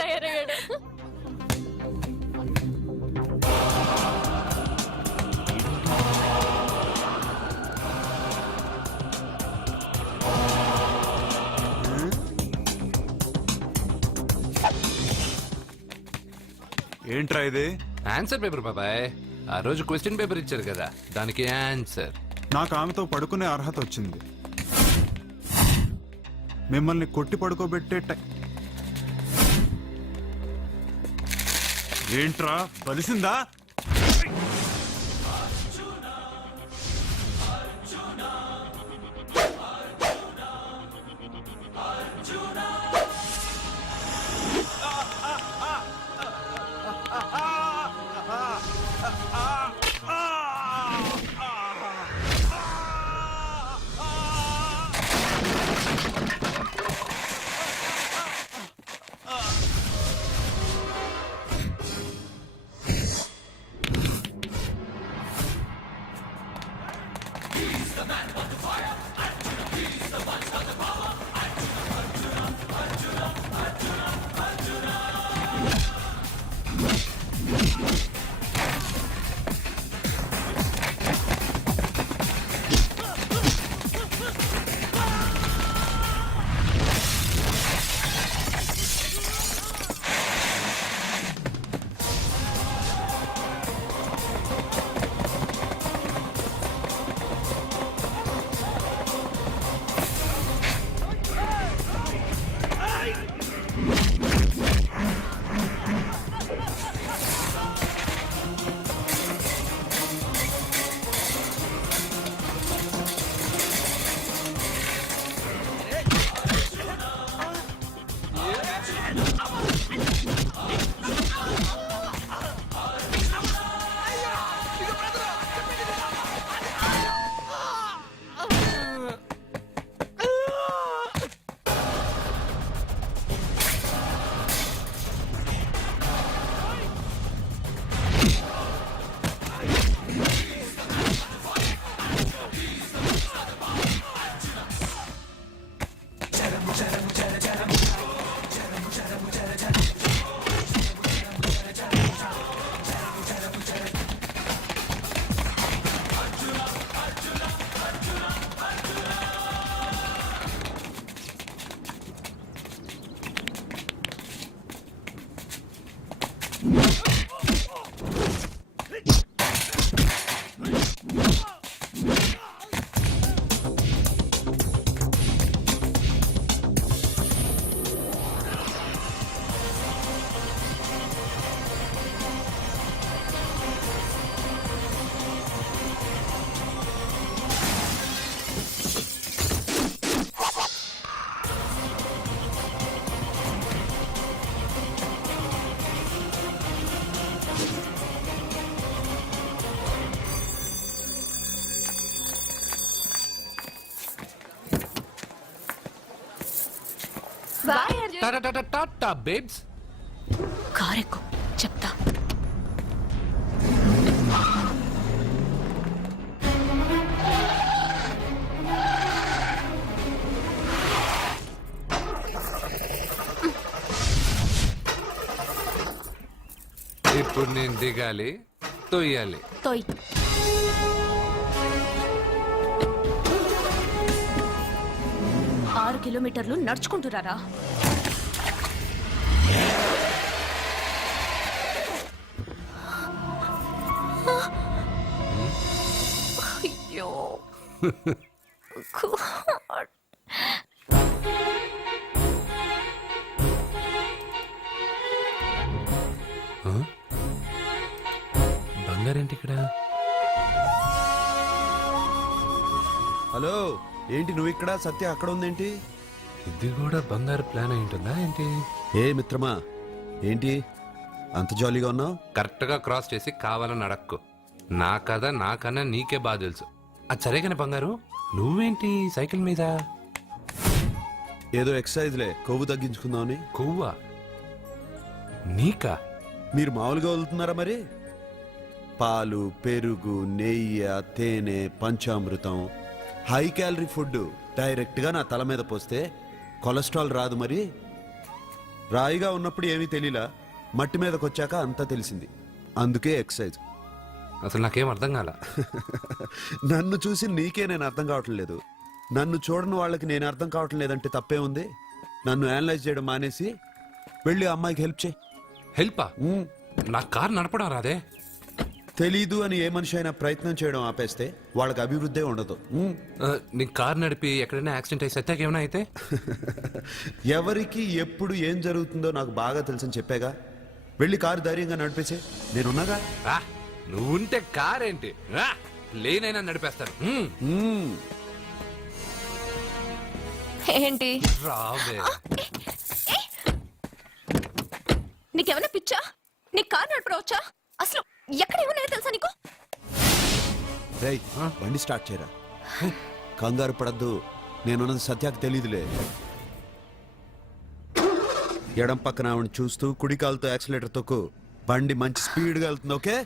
తయారయ్యాడు. ఏంట్రా ఇది? ఆన్సర్ పేపర్ బాబాయ్. ఆ రోజు క్వశ్చన్ పేపర్ ఇచ్చారు కదా, దానికి ఆన్సర్. నాకు ఆమెతో పడుకునే అర్హత వచ్చింది. మిమ్మల్ని కొట్టి పడుకోబెట్టే ఏంట్రా బలిసిందా? టాటా బేబ్స్. కారెక్కు చెప్తా. ఇప్పుడు నేను దిగాలి, తొయ్యాలి. తోయ్. 6 కిలోమీటర్లు నడుచుకుంటురారా? అయ్యో బంగారేంటి ఇక్కడ? హలో, ఏంటి నువ్వు ఇక్కడ, సత్య అక్కడ ఉందేంటి? ఇది కూడా బంగారు ప్లాన్ అయి ఉంటుందా ఏంటి? ఏ మిత్రమా, ఏంటి అంత జాలీగా ఉన్నావు? కరెక్ట్ గా క్రాస్ చేసి కావాలని అడక్కు. నా కథ నాకన్నా నీకే బాగా తెలుసు. అది సరేగానే బంగారు, నువ్వేంటి సైకిల్ మీద? ఏదో ఎక్సర్సైజ్లే, కొవ్వు తగ్గించుకుందామని. కొవ్వా? నీకా? మీరు మామూలుగా వదులుతున్నారా మరి? పాలు, పెరుగు, నెయ్యి, తేనె, panchamrutham, high calorie food direct గా నా తల మీద పోస్తే కొలెస్ట్రాల్ రాదు మరి. రాయిగా ఉన్నప్పుడు ఏమీ తెలియలా, మట్టి మీదకి వచ్చాక అంతా తెలిసింది. అందుకే ఎక్సైజ్. అసలు నాకేం అర్థం కాల. నన్ను చూసి నీకే నేను అర్థం కావట్లేదు. నన్ను చూడని వాళ్ళకి నేను అర్థం కావటం లేదంటే తప్పే ఉంది. నన్ను అనలైజ్ చేయడం మానేసి వెళ్ళి ఆ అమ్మాయికి హెల్ప్ చేయి. హెల్పా? నా కార్ నడపడం రాదే. తెలీదు అని ఏ మనిషి అయినా ప్రయత్నం చేయడం ఆపేస్తే వాళ్ళకి అభివృద్ధి ఉండదు. నీ కార్ నడిపి ఎక్కడైనా యాక్సిడెంట్ అయి సత్యాకి ఏమైనా అయితే? ఎవరికి ఎప్పుడు ఏం జరుగుతుందో నాకు బాగా తెలుసని చెప్పాగా. వెళ్ళి కారు ధైర్యంగా నడిపేసే, నేనున్నాగా. నువ్వుంటే కార్ ఏంటి, లేనైనా నడిపేస్తాను. ఏంటి రావే. నీకేమైనా పిచ్చా? నీ కార్ నడపడవచ్చా? అసలు ఎక్కడ ఏమన్నా తెలుసా నీకు? రేయ్, బండి స్టార్ట్ చేయరా. కంగారు పడద్దు, నేనున్నది సత్యాకి తెలీదులే. ఎడం పక్కన ఆవిడ చూస్తూ కుడి కాలుతో యాక్సిలేటర్ తొక్కు. బండి మంచి స్పీడ్గా వెళ్తుంది. ఓకే?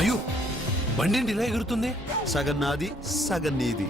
అయ్యో, బండి ఏంటి ఇలా ఎగురుతుంది? సగం నాది, సగం నీది.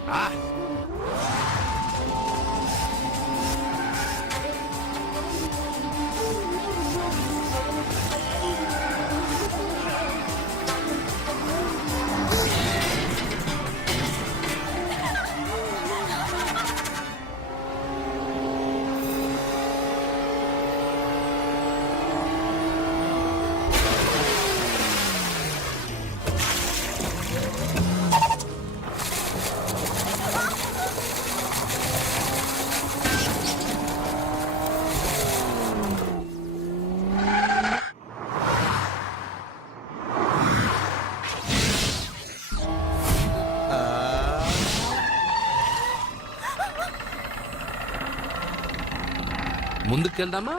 ముందుకెళ్దామా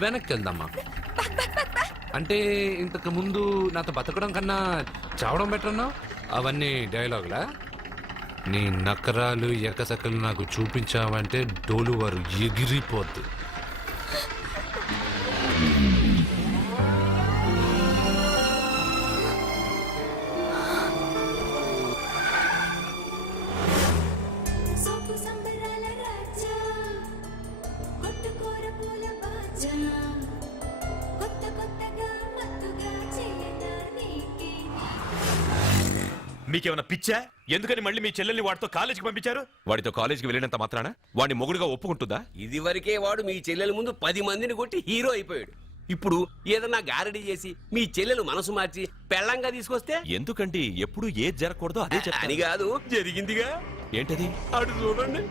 వెనక్కి వెళ్దామా? అంటే ఇంతకు ముందు నాతో బతకడం కన్నా చావడం బెటర్ అన్నావు. అవన్నీ డైలాగులా? నీ నకరాలు ఎకసకలు నాకు చూపించావంటే డోలు వారు ఎగిరిపోద్ది. మీకేమైనా పిచ్చా? ఎందుకని మళ్ళీ మీ చెల్లెల్ని వాడితో కాలేజీకి పంపించారు? వాడితో కాలేజీకి వెళ్ళినంత మాత్రాన వాడిని మొగుడుగా ఒప్పుకుంటుందా? ఇది వరకే వాడు మీ చెల్లెల ముందు 10 మందిని కొట్టి హీరో అయిపోయాడు. ఇప్పుడు ఏదన్నా గారడీ చేసి మీ చెల్లెలు మనసు మార్చి పెళ్ళంగా తీసుకొస్తే ఎందుకండి ఎప్పుడు ఏది జరగకూడదో అదే అని చెప్తాను. కాదు, జరిగిందిగా. ఏంటది? అటు చూడండి.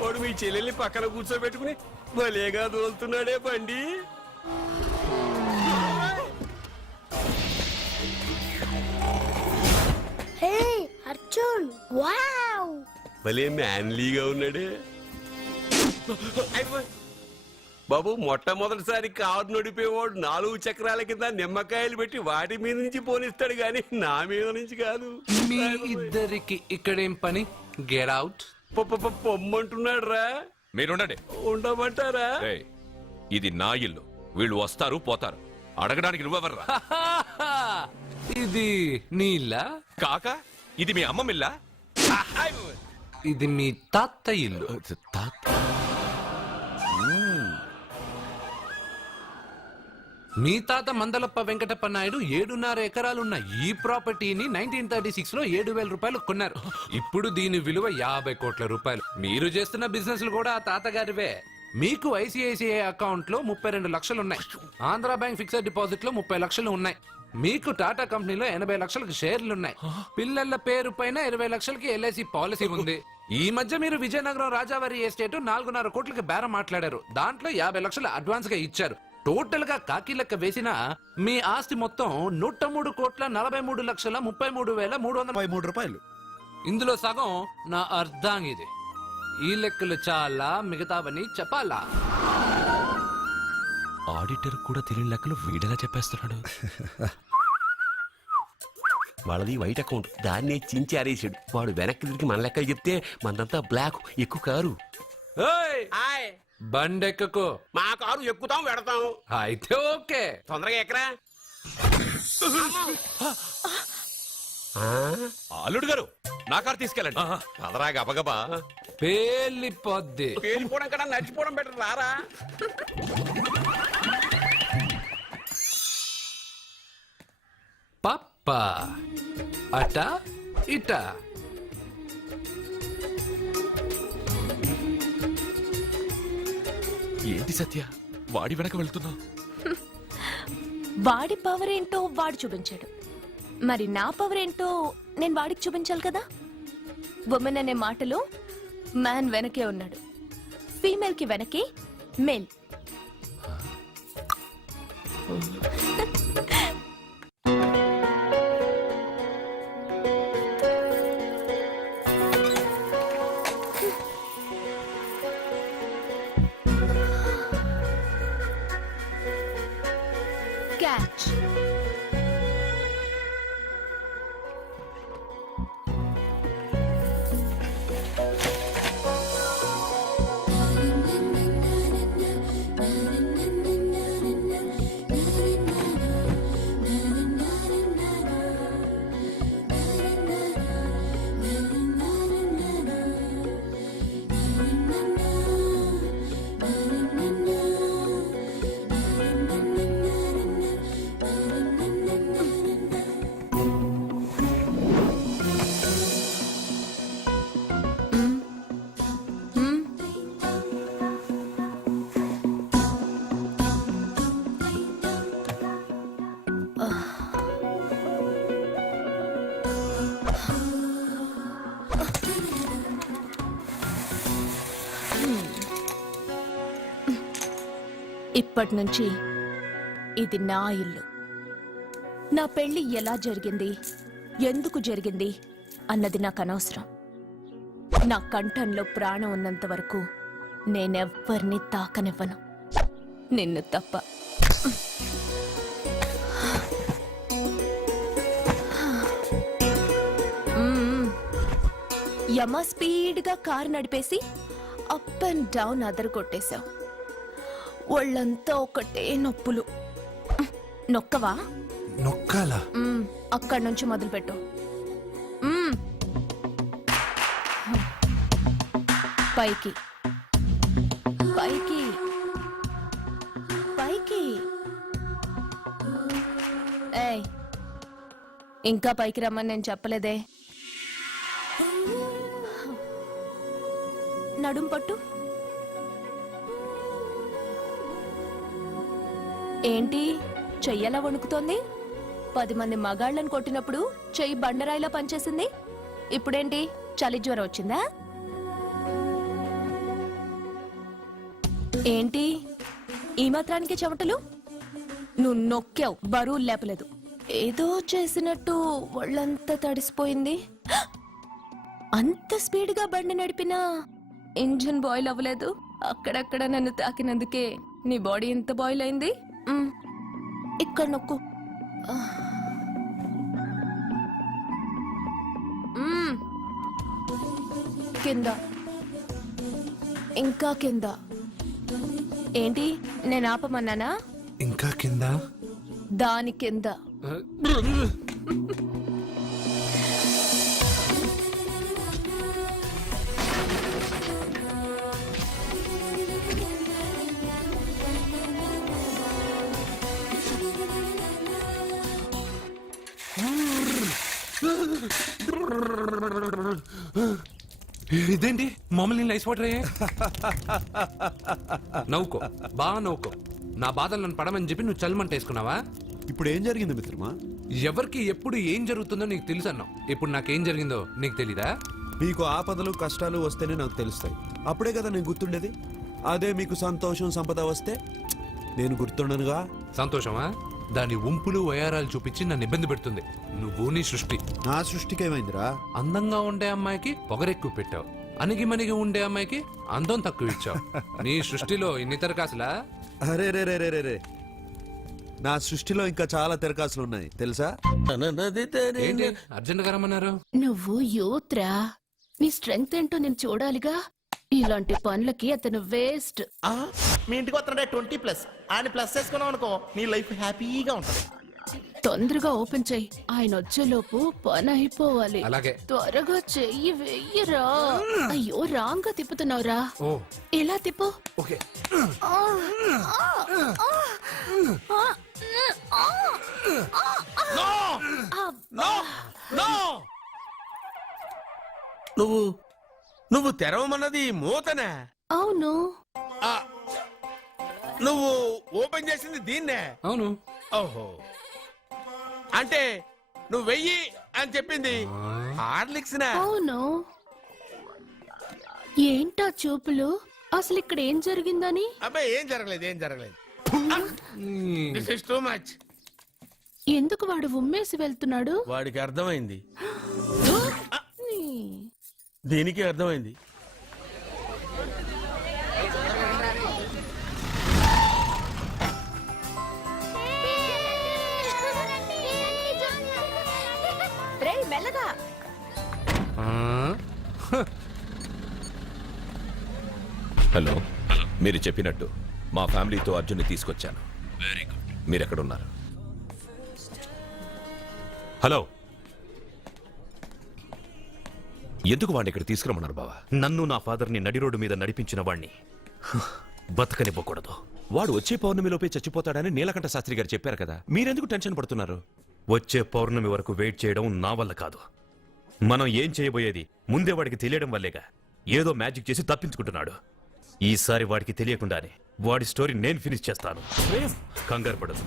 వాడు మీ చెల్లెల్ని పక్కన కూర్చోబెట్టుకుని భలేగా దోలుతున్నాడే బండి. హే అర్జున్, వావ్, భలే మ్యాన్లీగా ఉన్నాడే. బాబు, మొట్టమొదటిసారి కారు నడిపేవాడు 4 చక్రాల కింద నిమ్మకాయలు పెట్టి వాటి మీద నుంచి పోనిస్తాడు గాని నా మీద నుంచి కాదు. మీ ఇద్దరికి ఇక్కడేం పని? Get out. పొమ్మంటున్నాడు రా. మీరుండండి. ఉండమంటారా? ఏయ్, ఇది నా ఇల్లు. వీళ్ళు వస్తారు పోతారు. అడగడానికి నువ్వెవర్రా? ఇది నీళ్ళ కాక ఇది మీ అమ్మమ్మిల్లా? ఇది మీ తాత ఇల్లు. మీ తాత మందలప్ప వెంకటప్ప నాయుడు 7.5 ఎకరాలున్న ఈ ప్రాపర్టీని 1936 లో 7,000 రూపాయలు కొన్నారు. ఇప్పుడు దీని విలువ 50 కోట్ల రూపాయలు. మీరు చేస్తున్న బిజినెస్లు కూడా ఆ తాతగారివే. మీకు ఐసిఐసిఐ అకౌంట్ లో 32 లక్షలు ఉన్నాయి. ఆంధ్ర బ్యాంక్ ఫిక్స్డ్ డిపాజిట్ లో 30 లక్షలు ఉన్నాయి. మీకు టాటా కంపెనీలో 80 లక్షలకు షేర్లు ఉన్నాయి. పిల్లల పేరు పైన 20 లక్షలకి ఎల్ఐసి పాలసీ ఉంది. ఈ మధ్య మీరు విజయనగరం రాజావారి ఎస్టేట్ 4.5 కోట్లకి బేరం మాట్లాడారు. దాంట్లో 50 లక్షలు అడ్వాన్స్ గా ఇచ్చారు. టోటల్ గా కాకి లెక్క వేసిన మీ ఆస్తి మొత్తం 103,43,33,300. రూపాయలు. ఇందులో సగం నా అర్ధాంగిది. ఈ లెక్కలు చాలా, మిగతావని చెప్పాలా? ఆడిటర్ కూడా తెలియని లెక్కలు వీడేలా చెప్పేస్తున్నాడు. వాళ్ళది వైట్ అకౌంట్, దాన్నే చించి ఆరేసాడు. వాడు వెనక్కి తిరిగి మన లెక్కలు చెప్తే మనదంతా బ్లాక్, ఎక్కువ కారు. ఏయ్! బండెక్కకు. మా కారు ఎక్కుతాం పెడతాం. అయితే ఓకే. తొందరగా ఎక్కరా. అల్లుడు గారు నా కారు తీసుకెళ్ళండి. అదరా గబగబా. పేలిపోద్ది. పేలిపోవడం కన్నా నడిచిపోవడం బెటర్ రారా. పప్పా అట ఇట. ఏంటి సత్య వాడి వెనక వెళ్తున్నావు? వాడి పవర్ ఏంటో వాడు చూపించాడు, మరి నా పవర్ ఏంటో నేను వాడికి చూపించాలి కదా. ఉమెన్ అనే మాటలో మ్యాన్ వెనకే ఉన్నాడు, ఫీమేల్ కి వెనకే మేల్. క్యాచ్. ఇప్పటి నుంచి ఇది నా ఇల్లు. నా పెళ్లి ఎలా జరిగింది, ఎందుకు జరిగింది అన్నది నాకు అనవసరం. నా కంఠంలో ప్రాణం ఉన్నంత వరకు నేనెవ్వరిని తాకనివ్వను, నిన్ను తప్ప. యమ స్పీడ్గా కారు నడిపేసి అప్ అండ్ డౌన్ అదరు కొట్టేశావు. ఒళ్ళంతా ఒకటే నొప్పులు. నొక్కవా? నొక్కాలా? అక్కడి నుంచి మొదలుపెట్టు. పైకి పైకి పైకి. ఏయ్, ఇంకా పైకి రమ్మని నేను చెప్పలేదే. నడుం పట్టు. ఏంటి చెయ్యలా వణుకుతోంది? 10 మంది మగాళ్ళని కొట్టినప్పుడు చెయ్యి బండరాయిలా పనిచేసింది. ఇప్పుడేంటి చలి జ్వరం వచ్చిందా? ఏంటి ఈ మాత్రానికి చెమటలు? నువ్వు నొక్కావు, బరువు లేపలేదు. ఏదో చేసినట్టు ఒళ్ళంతా తడిసిపోయింది. అంత స్పీడ్గా బండి నడిపినా ఇంజిన్ బాయిల్ అవ్వలేదు. అక్కడక్కడ నన్ను తాకినందుకే నీ బాడీ ఎంత బాయిల్ అయింది. ఇక్కడ నొక్కు. కింద, ఇంకా కింద. ఏంటి నేను ఆపమన్నానా? ఇంకా కింద. దాని కింద. ఇదేంటి మమ్మల్ని ఐస్ వాటర్ అయ్యే? నవ్వుకో, బాగా నవ్వుకో. నా బాధలు నన్ను పడమని చెప్పి నువ్వు చల్మంట వేసుకున్నావా? ఇప్పుడు ఏం జరిగింది మిత్రమా? ఎవరికి ఎప్పుడు ఏం జరుగుతుందో నీకు తెలుసు అన్నావు. ఇప్పుడు నాకేం జరిగిందో నీకు తెలీదా? మీకు ఆపదలు కష్టాలు వస్తేనే నాకు తెలుస్తాయి. అప్పుడే కదా నేను గుర్తుండేది. అదే మీకు సంతోషం సంపద వస్తే నేను గుర్తుండనుగా. సంతోషమా? దాని ఉంపులు వయారాలు చూపించి నన్ను ఇబ్బంది పెడుతుంది. నువ్వు నీ సృష్టి. నా సృష్టికి ఏమైందిరా? అందంగా ఉండే అమ్మాయికి పొగరెక్కువ పెట్టావు, అణిగి మణిగి ఉండే అమ్మాయికి అందం తక్కువ ఇచ్చావు. నీ సృష్టిలో ఇన్ని తరకాసులా? అరే రే రే రే రే, నా సృష్టిలో ఇంకా చాలా తెరకాసులు ఉన్నాయి తెలుసా? ఏంటి అర్జెంట్ గా రమ్మన్నారు? నువ్వు యూత్రా, నీ స్ట్రెంగ్త్ ఏంటో నేను చూడాలిగా. ఇలాంటి పనులకి అతను వేస్ట్. మీ ఇంటికి వస్తున్నాడే 20+ ఆయన ప్లస్ చేసుకున్నావు అనుకో నీ లైఫ్ హ్యాపీగా ఉంటుంది. తొందరగా ఓపెన్ చెయ్యి, ఆయన వచ్చేలోపు పని అయిపోవాలి. అలాగే. త్వరగా చెయ్యి వెయ్యరా. అయ్యో రాంగ్ గా తిప్పుతున్నావురా. ఓ ఎలా తిప్పు. ఓకే. నువ్వు తెరవమన్నది మూతనే. అవును. నువ్వు ఓపెన్ చేసింది దీన్నే. అవును. ఓహో, అంటే నువ్వు వెయ్యి అని చెప్పింది హార్లిక్స్ నా? అవును. ఏంటా చూపులు? అసలు ఇక్కడ ఏం జరిగిందని? అబ్బాయి ఏం జరగలేదు. This is too much. ఎందుకు వాడు ఉమ్మేసి వెళ్తున్నాడు? వాడికి అర్థమైంది, దీనికి అర్థమైంది. మెల్లగా. హలో, మీరు చెప్పినట్టు మా ఫ్యామిలీతో అర్జున్ని తీసుకొచ్చాను. Very good. మీరు ఎక్కడున్నారు? హలో, ఎందుకు వాడిని ఇక్కడ తీసుకురమ్మన్నారు బావా? నన్ను నా ఫాదర్ని నడి రోడ్డు మీద నడిపించిన వాణ్ణి బతకనివ్వకూడదు. వాడు వచ్చే పౌర్ణమిలోపే చచ్చిపోతాడని నీలకంఠ శాస్త్రి గారు చెప్పారు కదా, మీరెందుకు టెన్షన్ పడుతున్నారు? వచ్చే పౌర్ణమి వరకు వెయిట్ చేయడం నా వల్ల కాదు. మనం ఏం చేయబోయేది ముందే వాడికి తెలియడం వల్లేగా. ఏదో మ్యాజిక్ చేసి తప్పించుకుంటున్నాడు. ఈసారి వాడికి తెలియకుండానే వాడి స్టోరీ నేను ఫినిష్ చేస్తాను. కంగారు పడదు,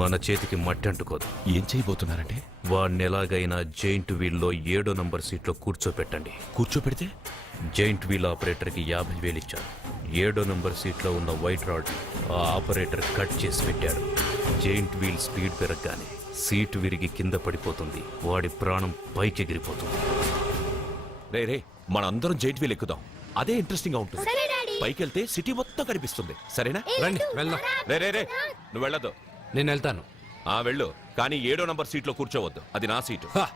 మన చేతికి మట్టి అంటుకోదు. ఏం చేయబోతున్నారంటే? వాడిని ఎలాగైనా జైంట్ వీల్లో 7వ నంబర్ సీట్లో కూర్చోపెట్టండి. కూర్చోపెడితే జైంట్ వీల్ ఆపరేటర్కి 50,000 ఇచ్చారు. 7వ నంబర్ సీట్లో ఉన్న వైట్ రాడ్ ఆ ఆపరేటర్ కట్ చేసి పెట్టాడు. జైంట్ వీల్ స్పీడ్ పెరగగానే సీటు విరిగి కింద పడిపోతుంది. వాడి ప్రాణం పైకి ఎగిరిపోతుంది. రే మనందరం జైంట్ వీల్ ఎక్కుదాం, అదే ఇంట్రెస్టింగ్ గా ఉంటుంది. సరే డాడీ. పైకి వెళ్తే సిటీ మొత్తం కనిపిస్తుంది. సరేనా? రండి వెళ్దాం. రే నువ్వు వెళ్ళదు. నేను వెళ్తాను. వెళ్ళు, కానీ 7వ నంబర్ సీట్లో కూర్చోవద్దు, అది నా సీటు. హా,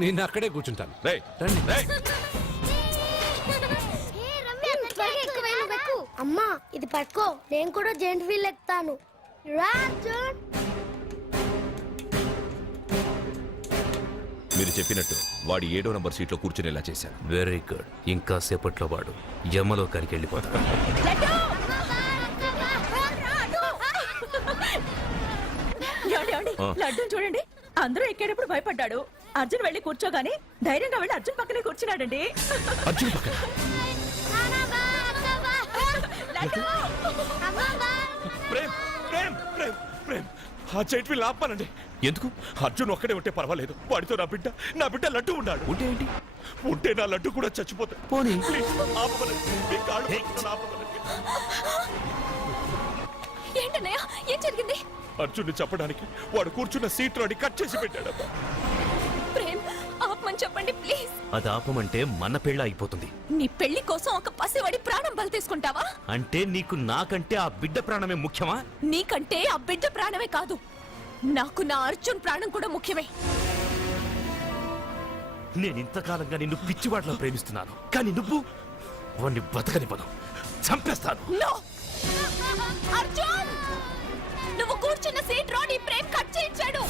నేను అక్కడే కూర్చుంటాను. రండి. అమ్మా ఇది పట్టుకో, నేను కూడా జెంట్ వీల్ ఎక్కుతాను. రా అర్జున్. మీరు చెప్పినట్టు వాడి 7వ నంబర్ సీట్లో కూర్చునేలా చేశాను. Very good. ఇంకా సేపట్లో వాడు యమలోకానికి వెళ్ళిపోతాడు. లడ్డు చూడండి, అందరూ ఎక్కేటప్పుడు భయపడ్డాడు. అర్జున్ వెళ్ళి కూర్చోగానే ధైర్యంగా వెళ్ళి అర్జున్ పక్కనే కూర్చున్నాడండి. అర్జున్ పక్కన ప్రేమ్ ప్రేమ్ ప్రేమ్ ప్రేమ్ ఆ జైంట్ వీల్ ఆపమనండి. ఎందుకు? అర్జున్ ఒక్కడే ఉంటే పర్వాలేదు, వాడితో నా బిడ్డ లడ్డు ఉన్నాడు. ఉంటే ఏంటి? ఉంటే నా లడ్డు కూడా చచ్చిపోతాడు. పోనీ ఆపమనండి, మీ కాళ్ళు పట్టుకొని ఆపమనండి. ఏంటన్నయ్య, ఏం జరిగింది? అర్జున్ని చెప్పడానికి వాడు కూర్చున్న సీట్ రాడి కట్ చేసి పెట్టాడబ్బా. ప్రేమ్, ఆపమని చెప్పండి ప్లీజ్. అది ఆపమంటే మన పెళ్ళ అయిపోతుంది. నీ పెళ్లి కోసం ఒక పసివాడి ప్రాణం బలి తీసుకుంటావా? అంటే నీకు నాకంటే ఆ బిడ్డ ప్రాణమే ముఖ్యమా? నీకంటే ఆ బిడ్డ ప్రాణమే కాదు, నాకు నా అర్జున్ ప్రాణం కూడా ముఖ్యమే. నేను ఇంతకాలంగా నిన్ను పిచ్చివాడిలో ప్రేమిస్తున్నాను, కానీ నువ్వు వాడిని బతకనివ్వను, చంపేస్తాను. నో అర్జున్, నువ్వు కూర్చున్న సీట్ రోడ్ ఈ ప్రేమ్ కట్ చేయించాడు.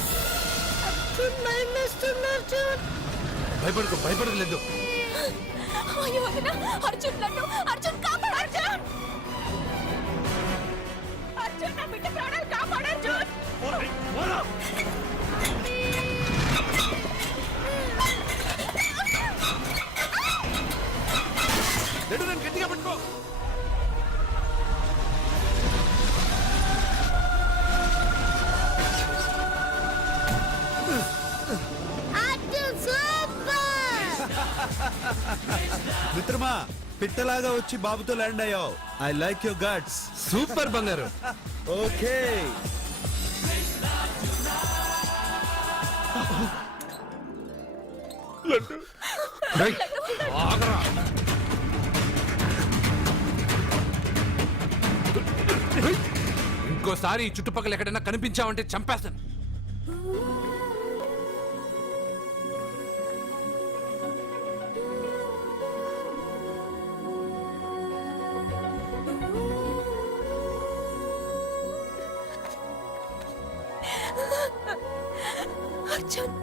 భయపడలేదు. అయ్యో వదినా, అర్జున్ లడ్డు, అర్జున్ కాపాడు అర్జున్. అర్జున్ నా బిడ్డ ప్రాణాలు కాపాడు అర్జున్. గట్టిగా పట్టుకో. అర్జున్ సూపర్. మిత్రమా పిట్టలాగా వచ్చి బాబుతో ల్యాండ్ అయ్యావు. I like your guts. Super బంగారు. ఓకే. రేయ్, ఆగరా. ఇంకోసారి ఈ చుట్టుపక్కల ఎక్కడైనా కనిపించావంటే చంపేస్తాను. Arjun,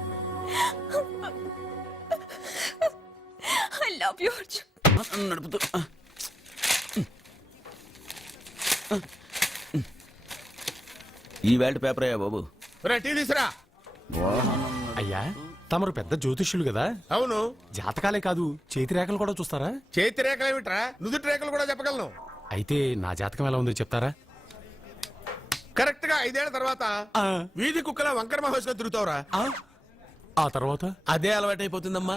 I love you Arjun. నడుపుతూ ఈ వేల్ట్ పేపర్ అయ్యా బాబు. టీ తీసురా. అయ్యా తమరు పెద్ద జ్యోతిష్యులు కదా, అవును. జాతకాలే కాదు చేతి రేఖలు కూడా చూస్తారా? చేతి రేఖలు ఏమిట్రా, నుదుటి రేఖలు కూడా చెప్పగలను. అయితే నా జాతకం ఎలా ఉందో చెప్తారా? కరెక్ట్ గా 5 ఏళ్ల తర్వాత వీధి కుక్కల వంకర మహేష్ గా తిరుగుతావురా. ఆ తర్వాత అదే అలవాటైపోతుందమ్మా.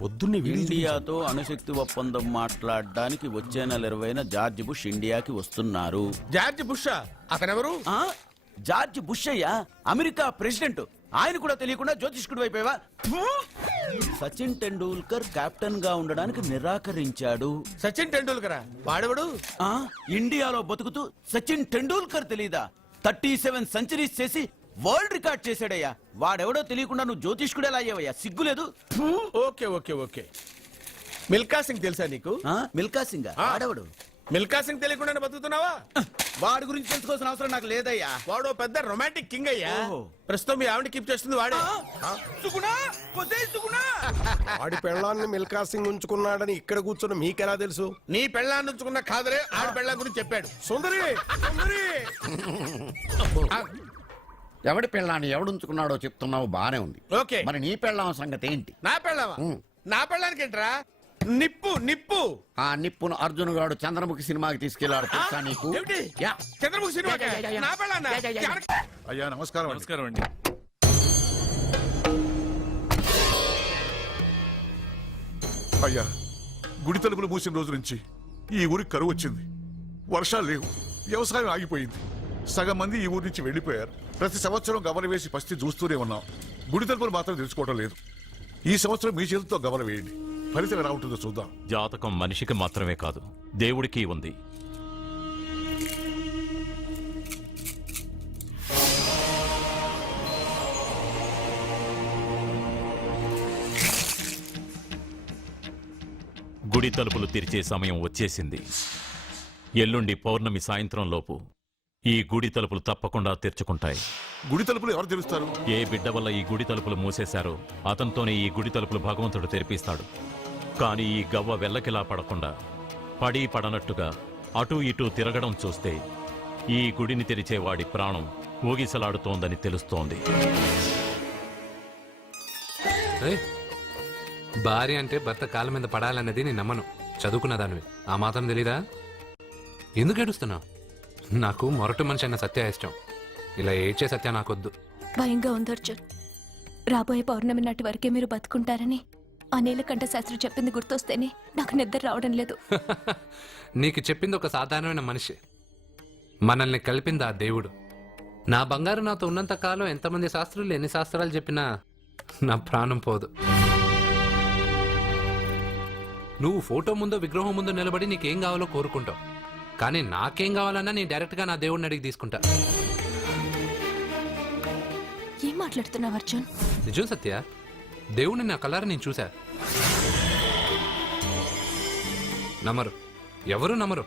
పొద్దున్నే ఇండియాతో అణుశక్తి ఒప్పందం మాట్లాడడానికి వచ్చే నెల 20న జార్జ్ బుష్ ఇండియాకి వస్తున్నారు. జార్జ్ బుషా? అతనెవరు? జార్జ్ బుష్ అయ్యా, అమెరికా ప్రెసిడెంట్. ఆయన కూడా తెలియకుండా జ్యోతిష్కుడు వైపోయావా? సచిన్ టెండూల్కర్ కెప్టెన్ గా ఉండడానికి నిరాకరించాడు. సచిన్ టెండూల్కరా? వాడెవడు? ఇండియాలో బతుకుతూ సచిన్ టెండూల్కర్ తెలీదా? 37 సెంచరీస్ చేసి వరల్డ్ రికార్డ్ చేశాడయ్యా. వాడెవడో తెలియకుండా నువ్వు జ్యోతిష్కుడు ఎలా అయ్యావయ్యా? సిగ్గులేదు. Okay okay okay. Milkha Singh తెలుసా నీకు? మిల్కా సింగ్ వాడెవడు? మిల్కా సింగ్ తెలియకుండా బతుకుతున్నావా? వాడి గురించి తెలుసుకోవాల్సిన అవసరం నాకు లేదయ్యా. వాడు పెద్ద రొమాంటిక్ కింగ్ అయ్యా. ఓహో. ప్రస్తుతం మీ ఆవిడ కీప్ చేస్తుంది వాడే. ఆడి పెళ్ళాన్ని మిల్కా సింగ్ ఉంచుకున్నాడని ఇక్కడ కూర్చున్న మీకెలా తెలుసు? నీ పెళ్ళాన్ని ఉంచుకున్న కాదరే ఆడి పెళ్ళాం గురించి చెప్పాడు. సుందరి సుందరి ఎవడి పెళ్ళాన్ని ఎవడుంచుకున్నాడో చెప్తున్నావు, బానే ఉంది. ఓకే, మరి నీ పెళ్ళాం సంగతి ఏంటి? నా పెళ్ళావా? నా పెళ్ళానికి ఏంట్రా? నిప్పు నిప్పు. ఆ నిప్పును అర్జున్ గాడు చంద్రముఖి సినిమాకి తీసుకెళ్లాడు తెలుసా నీకు? ఏమిటి? యా. చంద్రముఖి సినిమా నా పెళ్ళాన్నా? అయ్యా నమస్కారం. నమస్కారం అండి. అయ్యా గుడి తలుపులు మూసిన రోజు నుంచి ఈ ఊరికి కరువు వచ్చింది. వర్షాలు లేవు, వ్యవసాయం ఆగిపోయింది. సగం మంది ఈ ఊరి నుంచి వెళ్లిపోయారు. ప్రతి సంవత్సరం గవల వేసి పస్తి చూస్తూనే ఉన్నాం. గుడి తలుపులు మాత్రం తెలుసుకోవడం లేదు. ఈ సంవత్సరం మీ చేతితో గవల వేయండి, ఫలితం ఎలా ఉంటుందో చూద్దాం. జాతకం మనిషికి మాత్రమే కాదు, దేవుడికి ఉంది. గుడి తలుపులు తెరిచే సమయం వచ్చేసింది. ఎల్లుండి పౌర్ణమి సాయంత్రం లోపు ఈ గుడి తలుపులు తప్పకుండా తెరుచుకుంటాయి. గుడి తలుపులు ఎవరు తెరుస్తారు? ఏ బిడ్డ వల్ల ఈ గుడి తలుపులు మూసేశారో అతనితోనే ఈ గుడి తలుపులు భగవంతుడు తెరిపిస్తాడు. కానీ ఈ గవ్వ వెల్లకిలా పడకుండా పడి పడనట్టుగా అటూ ఇటూ తిరగడం చూస్తే ఈ గుడిని తెరిచే వాడి ప్రాణం ఊగిసలాడుతోందని తెలుస్తోంది. ఏయ్, భార్య అంటే భర్త కాళ్ళ మీద పడాలన్నది నేను నమ్మను. చదువుకున్న దానివి, ఆ మాత్రం తెలీదా? ఎందుకు ఏడుస్తున్నావు? నాకు మొరటు మనిషి అన్న సత్య ఇష్టం. ఇలా ఏడ్చే సత్య నాకొద్దు. భయంగా ఉంది అర్జున్. రాబోయే పౌర్ణమి నాటి వరకే మీరు బతుకుంటారని ఆ నీలకంఠ శాస్త్రి చెప్పింది గుర్తొస్తేనే నాకు నిద్ర రావడం లేదు. నీకు చెప్పింది ఒక సాధారణమైన మనిషి, మనల్ని కలిపింది ఆ దేవుడు. నా బంగారు నాతో ఉన్నంత కాలం ఎంతమంది శాస్త్రులు ఎన్ని శాస్త్రాలు చెప్పినా నా ప్రాణం పోదు. నువ్వు ఫోటో ముందో విగ్రహం ముందో నిలబడి నీకేం కావాలో కోరుకుంటావు, కానీ నాకేం కావాలన్నా నేను డైరెక్ట్గా నా దేవుడిని అడిగి తీసుకుంటా. ఏం మాట్లాడుతున్నావు అర్జున్? నిజం సత్య, దేవుడిని నా కలర్ నేను చూశా. నమ్మరు, ఎవరు నమ్మరు.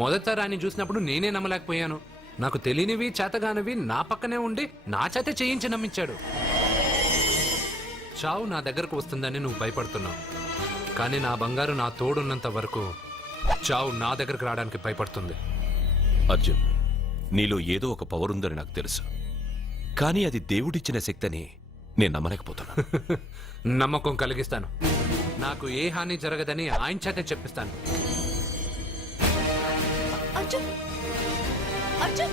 మొదటిసారి ఆయన చూసినప్పుడు నేనే నమ్మలేకపోయాను. నాకు తెలియనివి చేతగానివి నా పక్కనే ఉండి నా చేత చేయించి నమ్మించాడు. చావు నా దగ్గరకు వస్తుందని నువ్వు భయపడుతున్నావు, కానీ నా బంగారు నా తోడున్నంత వరకు చావు నా దగ్గరకు రావడానికి భయపడుతుంది. అర్జున్, నీలో ఏదో ఒక పవర్ ఉందని నాకు తెలుసు, కానీ అది దేవుడిచ్చిన శక్తి అని నేను నమ్మలేకపోతున్నా. నమ్మకం కలిగిస్తాను. నాకు ఏ హాని జరగదని ఆయన చేత చెప్పిస్తాను. అర్జున్, అర్జున్,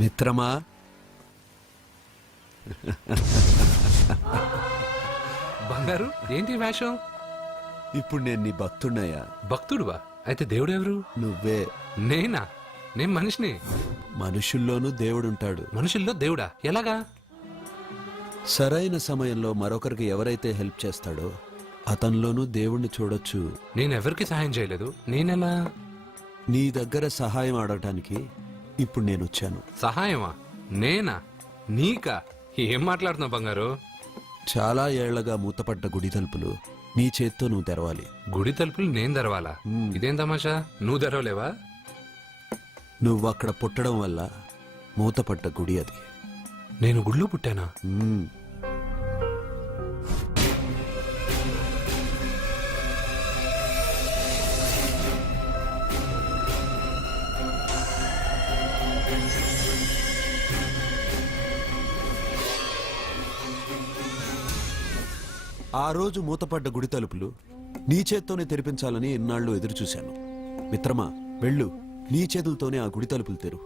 మిత్రమా, బంగారు ఏంటి వేషం? ఇప్పుడు నేను నీ భక్తున్నయ్యా. భక్తుడువా? అయితే దేవుడు ఎవరు? నువ్వే. నేనా? నేను మనిషిని. మనుషుల్లోనూ దేవుడుంటాడు. మనుషుల్లో దేవుడా? ఎలాగా? సరైన సమయంలో మరొకరికి ఎవరైతే హెల్ప్ చేస్తాడో అతనిలోనూ దేవుణ్ణి చూడొచ్చు. నేనెవరికి సహాయం చేయలేదు. నేనెలా? నీ దగ్గర సహాయం అడగటానికి ఇప్పుడు నేను వచ్చాను. సహాయమా? నేనా? నీకా? ఏం మాట్లాడుతున్నావు బంగారు? చాలా ఏళ్లగా మూతపడ్డ గుడి తలుపులు నీ చేత్తో నువ్వు తెరవాలి. గుడి తలుపులు నేను తెరవాలా? ఇదేం తమాషా? నువ్వు తెరవలేవా? నువ్వు అక్కడ పుట్టడం వల్ల మూతపడ్డ గుడి అది. నేను గుళ్ళు పుట్టానా? మ్మ్. ఆ రోజు మూతపడ్డ గుడి తలుపులు నీ చేత్తోనే తెరిపించాలని ఇన్నాళ్ళు ఎదురు చూశాను. మిత్రమా, వెళ్ళు, నీ చేతులతోనే ఆ గుడి తలుపులు తెరు.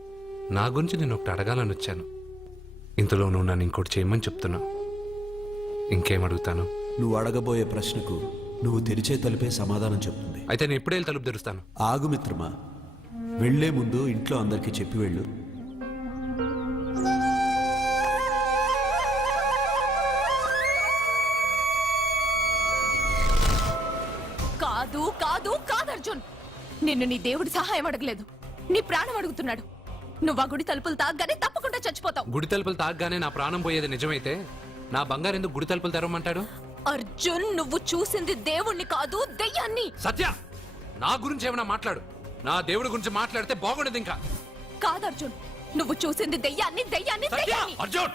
నా గురించి నేను ఒకటి అడగాలని వచ్చాను. ఇంతలో నువ్వు నన్ను ఇంకోటి చేయమని చెప్తున్నావు. ఇంకేం అడుగుతాను? నువ్వు అడగబోయే ప్రశ్నకు నువ్వు తెరిచే తలుపే సమాధానం చెప్తుంది. అయితే నేను ఇప్పుడే తలుపు తెరుస్తాను. ఆగు మిత్రమా, వెళ్లే ముందు ఇంట్లో అందరికీ చెప్పి వెళ్ళు. కాదు కాదు కాదు అర్జున్, నిన్ను నీ దేవుడి సహాయం అడగలేదు, నీ ప్రాణం అడుగుతున్నాడు. నువ్వు ఆ గుడి తలుపులు తాగ్గానే తప్పకుండా చచ్చిపోతావు. గుడి తలుపులు తాగ్గానే నా ప్రాణం పోయేది నిజమైతే నా బంగారు ఎందుకు గుడి తలుపులు తెరవమంటాడు? అర్జున్, నువ్వు చూసింది దేవుణ్ణి కాదు, దెయ్యాన్ని. సత్య, నా గురించి ఏమైనా మాట్లాడు. నా దేవుడి గురించి మాట్లాడితే బాగుండదు. ఇంకా కాదు అర్జున్, నువ్వు చూసింది దెయ్యాన్ని, దెయ్యాన్ని, సత్య! దెయ్యాన్ని. అర్జున్!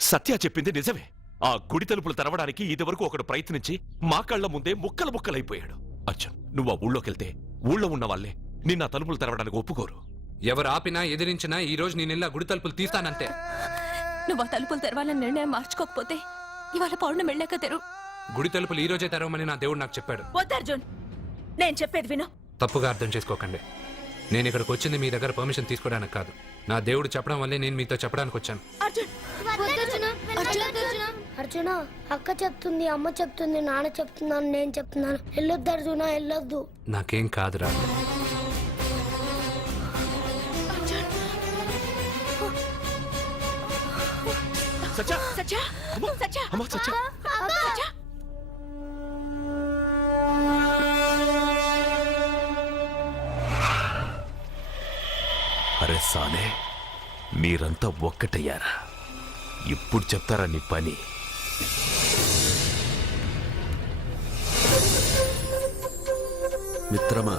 సత్య చెప్పింది నిజమే. ఆ గుడి తలుపులు తెరవడానికి ఇదివరకు ఒకడు ప్రయత్నించి మా కళ్ళ ముందే ముక్కలు ముక్కలైపోయాడు. అర్జున్, నువ్వు ఆ ఊళ్ళోకెళ్తే ఊళ్ళో ఉన్న వాళ్ళే నిన్న తలుపులు తెరవడానికి ఒప్పుకోరు. ఎవరు ఆపినా ఎదిరించినా ఈ రోజు నేను గుడి తలుపులు తీస్తానంతే. నువ్వు ఆ తలుపులు తెరవాలని నిర్ణయం మార్చుకోకపోతే ఇవాళ పౌర్ణమి వెళ్ళాక తెరు. గుడి తలుపులు ఈ రోజే తెరవమని నా దేవుడు నాకు చెప్పాడు. వద్దు అర్జున్, నేను చెప్పేది విను. తప్పుగా అర్థం చేసుకోకండి. నేను ఇక్కడికి వచ్చింది మీ దగ్గర పర్మిషన్ తీసుకోవడానికి కాదు. నా దేవుడు చెప్పడం వల్లే నేను మీతో చెప్పడానికి వచ్చాను. అర్జున్, అర్జున, అక్క చెప్తుంది, అమ్మ చెప్తుంది, నాన్న చెప్తున్నాను, నేను చెప్తున్నాను. వెళ్ళొద్దు అర్జున, వెళ్ళొద్దు. నాకేం కాదురా. సత్య! సత్య, సత్య, అమ్మా, సత్య! సత్య. అరే సానే, మీరంతా ఒక్కటయ్యారా? ఇప్పుడు చెప్తారా నీ పని? మిత్రమా,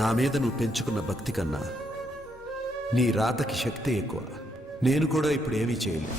నా మీద నువ్వు పెంచుకున్న భక్తి కన్నా నీ రాతకి శక్తి ఎక్కువ. నేను కూడా ఇప్పుడు ఏమీ చేయలేదు.